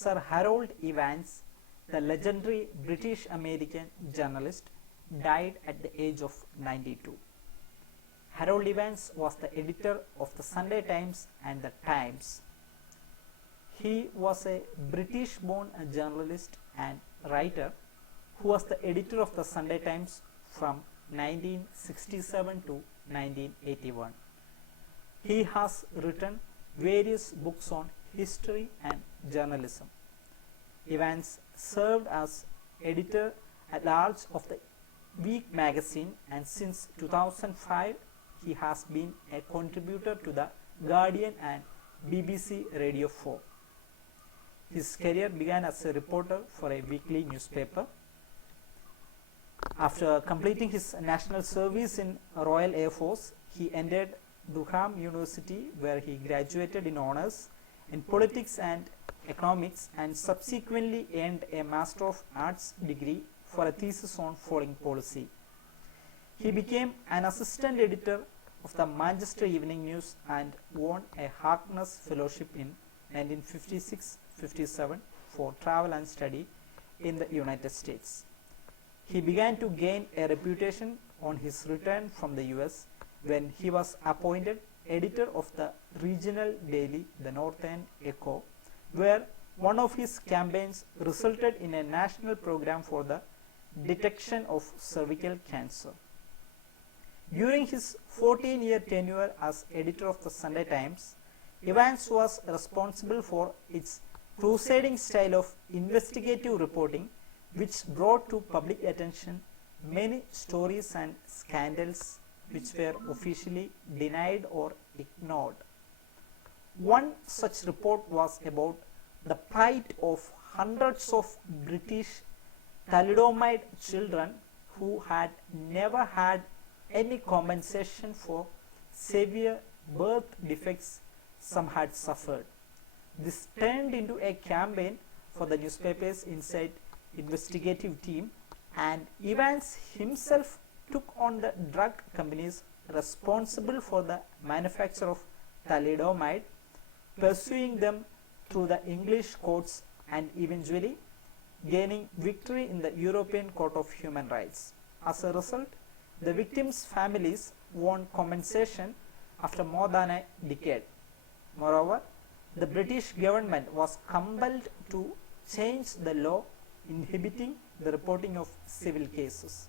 Sir Harold Evans, the legendary British American journalist, died at the age of 92. Harold Evans was the editor of the Sunday Times and the Times. He was a British-born journalist and writer who was the editor of the Sunday Times from 1967 to 1981. He has written various books on history and journalism. Evans served as editor at large of the Week magazine, and since 2005 he has been a contributor to the Guardian and BBC Radio 4. His career began as a reporter for a weekly newspaper. After completing his national service in Royal Air Force, he entered Durham University, where he graduated in honors in politics and economics and subsequently earned a Master of Arts degree for a thesis on foreign policy. He became an assistant editor of the Manchester Evening News and won a Harkness Fellowship in 1956-57 for travel and study in the United States. He began to gain a reputation on his return from the US when he was appointed editor of the regional daily The Northern Echo, where one of his campaigns resulted in a national program for the detection of cervical cancer. During his 14-year tenure as editor of the Sunday Times, Evans was responsible for its crusading style of investigative reporting, which brought to public attention many stories and scandals which were officially denied or ignored. One such report was about the plight of hundreds of British thalidomide children who had never had any compensation for severe birth defects some had suffered. This turned into a campaign for the newspaper's inside investigative team, and Evans himself took on the drug companies responsible for the manufacture of thalidomide, pursuing them through the English courts and eventually gaining victory in the European Court of Human Rights. As a result, the victims' families won compensation after more than a decade. Moreover, the British government was compelled to change the law inhibiting the reporting of civil cases.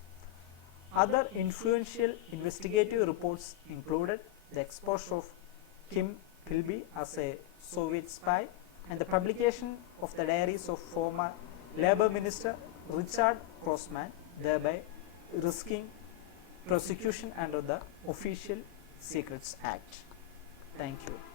Other influential investigative reports included the exposure of Kim Philby as a Soviet spy and the publication of the diaries of former Labour Minister Richard Crossman, thereby risking prosecution under the Official Secrets Act. Thank you.